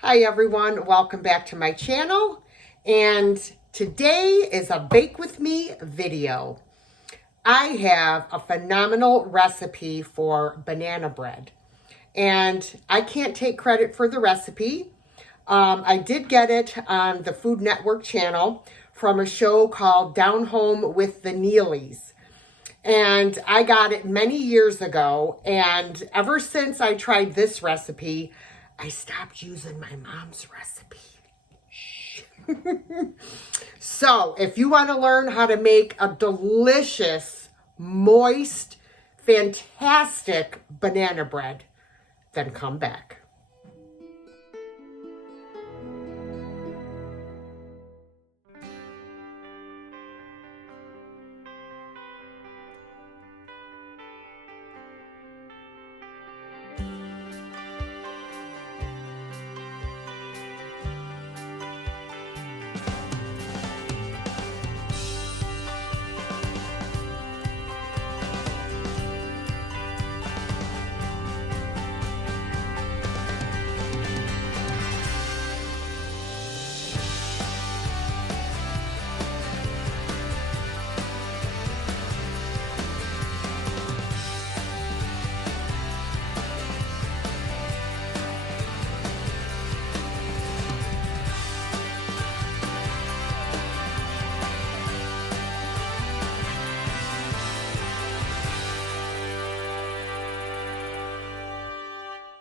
Hi everyone, welcome back to my channel, and today is a bake with me video. I have a phenomenal recipe for banana bread, and I can't take credit for the recipe. I did get it on the Food Network channel from a show called Down Home with the Neelys. And I got it many years ago, and ever since I tried this recipe, I stopped using my mom's recipe. So, if you want to learn how to make a delicious, moist, fantastic banana bread, then come back.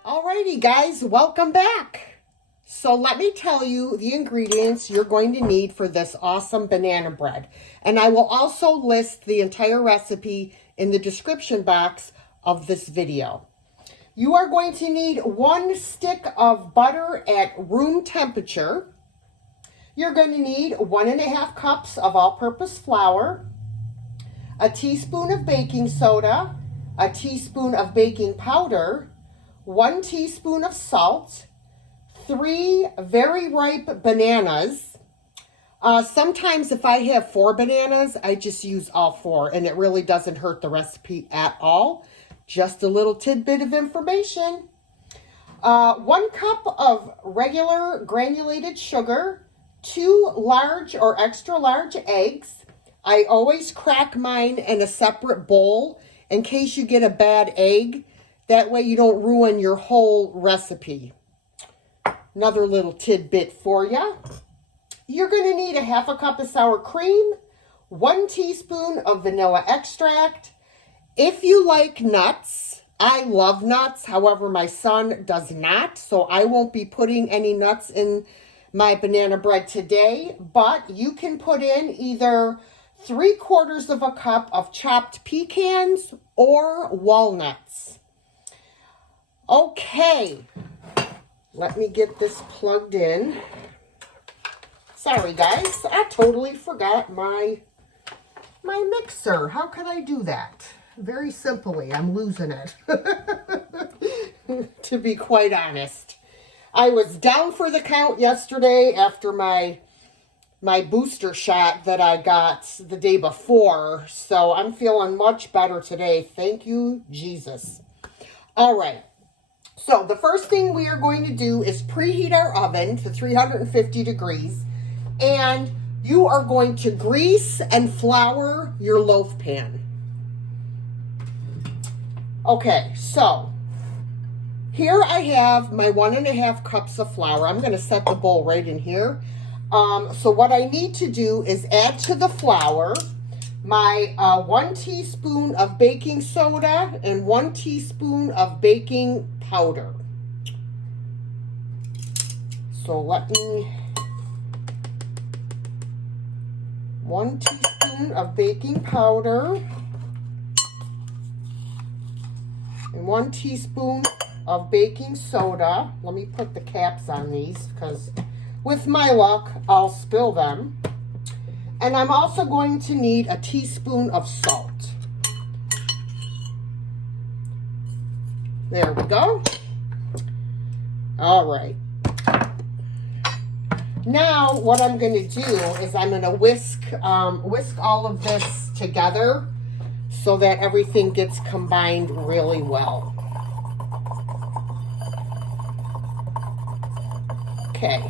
Alrighty guys, welcome back. So let me tell you the ingredients you're going to need for this awesome banana bread. And I will also list the entire recipe in the description box of this video. You are going to need 1 stick of butter at room temperature. You're going to need 1.5 cups of all-purpose flour, a teaspoon of baking soda, a teaspoon of baking powder, 1 teaspoon of salt, 3 very ripe bananas. Sometimes if I have 4 bananas, I just use all 4, and it really doesn't hurt the recipe at all. Just a little tidbit of information. 1 cup of regular granulated sugar, 2 large or extra large eggs. I always crack mine in a separate bowl in case you get a bad egg. That way you don't ruin your whole recipe. Another little tidbit for you. You're going to need 1/2 cup of sour cream, 1 teaspoon of vanilla extract. If you like nuts, I love nuts. However, my son does not, so I won't be putting any nuts in my banana bread today. But you can put in either 3/4 cup of chopped pecans or walnuts. Okay, let me get this plugged in. Sorry guys, I totally forgot my mixer. How could I do that? Very simply, I'm losing it. To be quite honest. I was down for the count yesterday after my booster shot that I got the day before. So I'm feeling much better today. Thank you, Jesus. All right. So the first thing we are going to do is preheat our oven to 350 degrees. And you are going to grease and flour your loaf pan. Okay, so here I have my 1.5 cups of flour. I'm going to set the bowl right in here. So what I need to do is add to the flour my 1 teaspoon of baking soda and 1 teaspoon of baking powder. So let me, 1 teaspoon of baking powder and 1 teaspoon of baking soda. Let me put the caps on these because with my luck, I'll spill them. And I'm also going to need a teaspoon of salt. There we go. All right. Now, what I'm going to do is I'm going to whisk all of this together so that everything gets combined really well. Okay.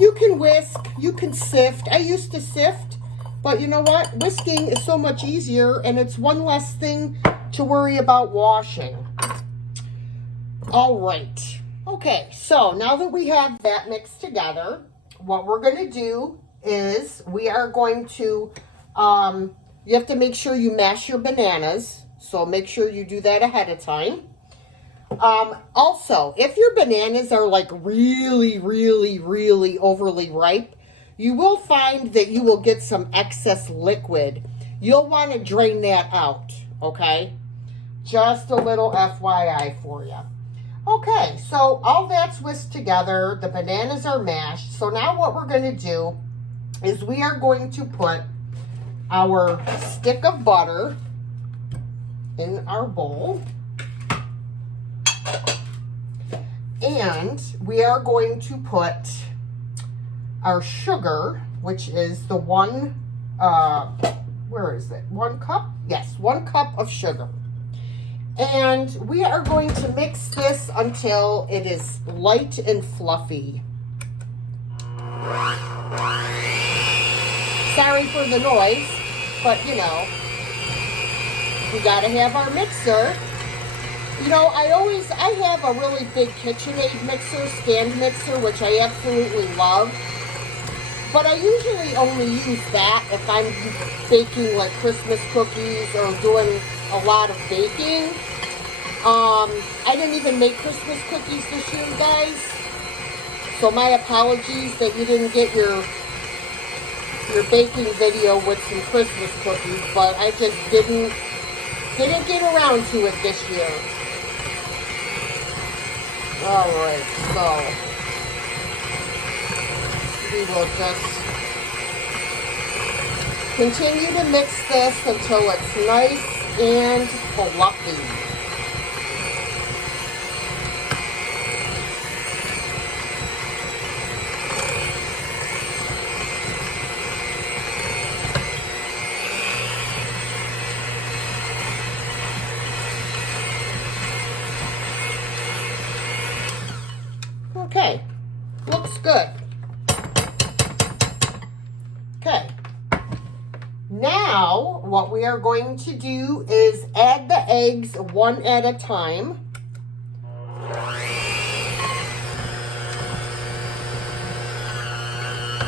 You can whisk, you can sift. I used to sift, but you know what? Whisking is so much easier, and it's one less thing to worry about washing. All right. Okay, so now that we have that mixed together, what we're going to do is we are going to, you have to make sure you mash your bananas. So make sure you do that ahead of time. Also, if your bananas are like really, really, really overly ripe, you will find that you will get some excess liquid. You'll want to drain that out, okay? Just a little FYI for you. Okay, so all that's whisked together. The bananas are mashed. So now what we're going to do is we are going to put our stick of butter in our bowl. And we are going to put our sugar, which is the one, where is it? 1 cup? Yes, 1 cup of sugar. And we are going to mix this until it is light and fluffy. Sorry for the noise, but you know, we gotta have our mixer. You know, I have a really big KitchenAid mixer, stand mixer, which I absolutely love. But I usually only use that if I'm baking like Christmas cookies or doing a lot of baking. I didn't even make Christmas cookies this year, guys. So my apologies that you didn't get your baking video with some Christmas cookies, but I just didn't get around to it this year. Alright, so we will just continue to mix this until it's nice and fluffy. Okay, looks good. Okay, now what we are going to do is add the eggs one at a time.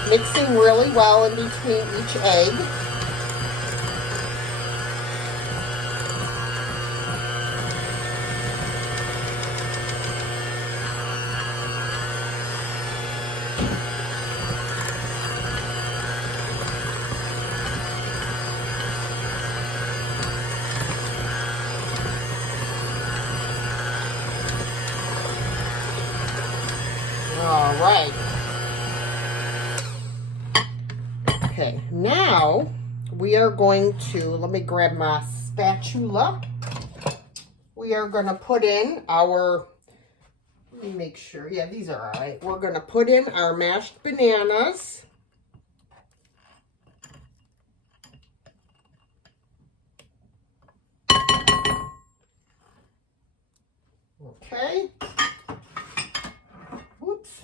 Mixing really well in between each egg. All right. Okay, now we are going to, let me grab my spatula. We are going to put in our, let me make sure, yeah, these are all right. We're going to put in our mashed bananas. Okay. Whoops.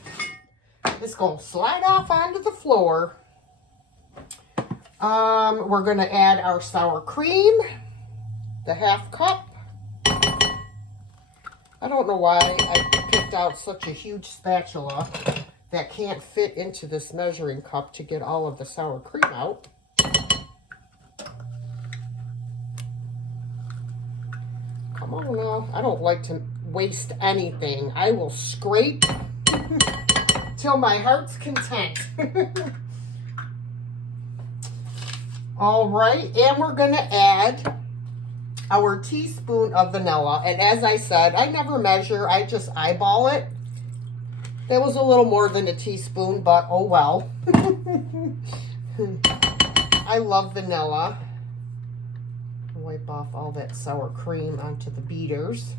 It's going to slide off onto the floor. We're going to add our sour cream, the 1/2 cup. I don't know why I picked out such a huge spatula that can't fit into this measuring cup to get all of the sour cream out. Come on now. I don't like to waste anything. I will scrape till my heart's content. All right, and we're going to add our teaspoon of vanilla. And as I said, I never measure, I just eyeball it. That was a little more than a teaspoon, but oh well. I love vanilla. Wipe off all that sour cream onto the beaters.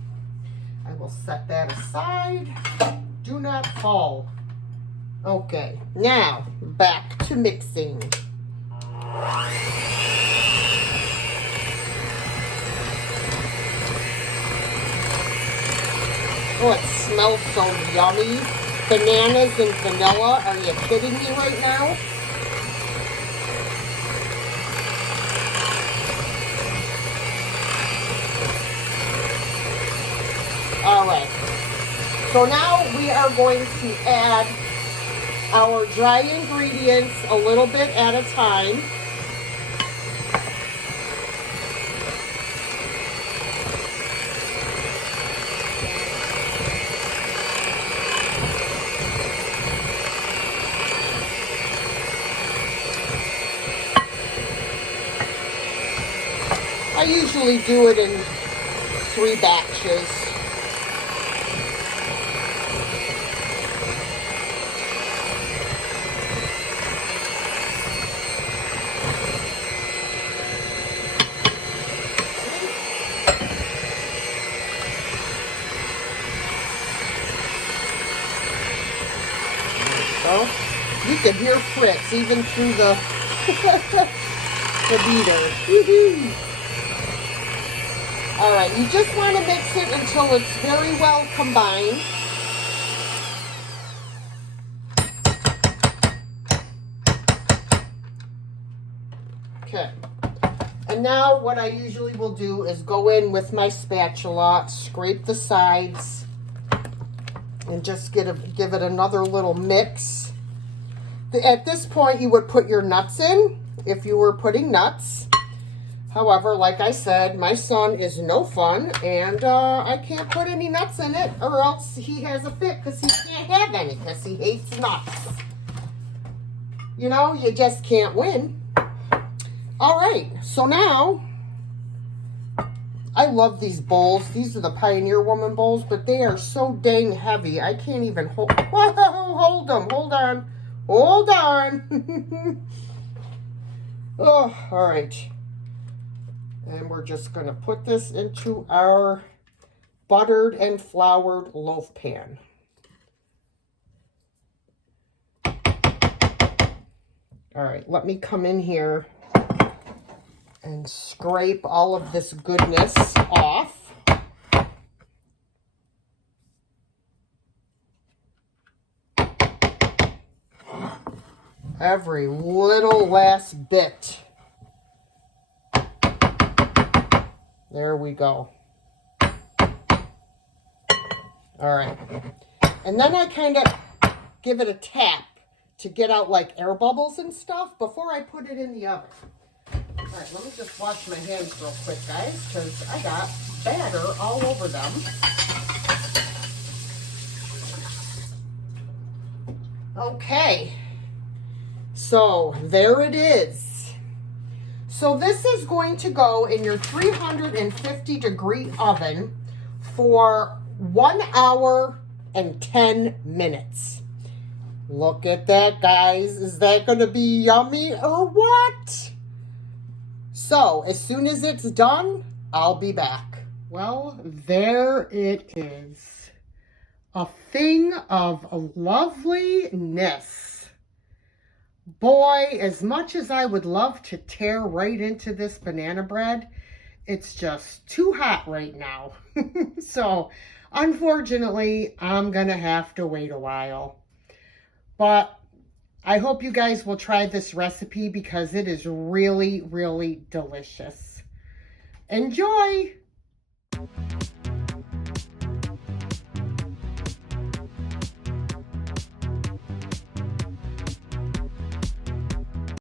I will set that aside. Do not fall. Okay, now back to mixing. Oh, it smells so yummy. bananas and vanilla. Are you kidding me right now? All right. So now we are going to add our dry ingredients a little bit at a time. I usually do it in 3 batches. So you can hear Fritz even through the the beater. All right, you just want to mix it until it's very well combined. Okay. And now what I usually will do is go in with my spatula, scrape the sides, and just give it another little mix. At this point, you would put your nuts in if you were putting nuts. However, like I said, my son is no fun, and I can't put any nuts in it, or else he has a fit because he can't have any because he hates nuts. You know, you just can't win. All right, so now, I love these bowls. These are the Pioneer Woman bowls, but they are so dang heavy. I can't even hold. Whoa, hold them. Hold on. Hold on. Oh, all right. And we're just going to put this into our buttered and floured loaf pan. All right, let me come in here and scrape all of this goodness off. Every little last bit. There we go. All right. And then I kind of give it a tap to get out like air bubbles and stuff before I put it in the oven. All right, let me just wash my hands real quick, guys, because I got batter all over them. Okay. So there it is. So this is going to go in your 350 degree oven for 1 hour and 10 minutes. Look at that, guys. Is that going to be yummy or what? So as soon as it's done, I'll be back. Well, there it is. A thing of loveliness. Boy, as much as I would love to tear right into this banana bread, it's just too hot right now. So, unfortunately, I'm going to have to wait a while. But I hope you guys will try this recipe because it is really, really delicious. Enjoy!